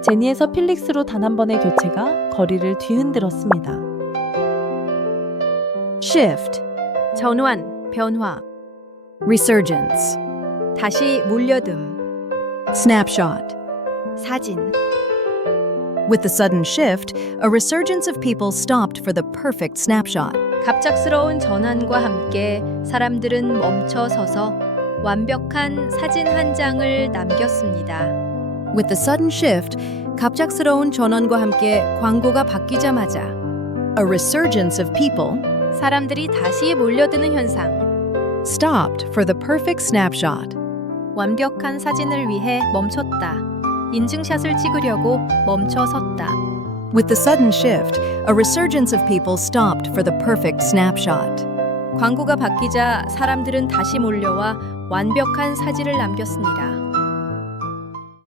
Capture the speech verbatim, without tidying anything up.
제니에서 필릭스로 단 한 번의 교체가 거리를 뒤흔들었습니다. shift, 전환, 변화, resurgence, 다시 몰려듦, snapshot. 사진. With the sudden shift, a resurgence of people stopped for the perfect snapshot. 갑작스러운 전환과 함께 사람들은 멈춰 서서 완벽한 사진 한 장을 남겼습니다. With the sudden shift, 갑작스러운 전환과 함께 광고가 바뀌자마자 a resurgence of people 사람들이 다시 몰려드는 현상. stopped for the perfect snapshot. 완벽한 사진을 위해 멈췄다. 인증샷을 찍으려고 멈춰 섰다. With the sudden shift, a resurgence of people stopped for the perfect snapshot. 광고가 바뀌자 사람들은 다시 몰려와 완벽한 사진을 남겼습니다.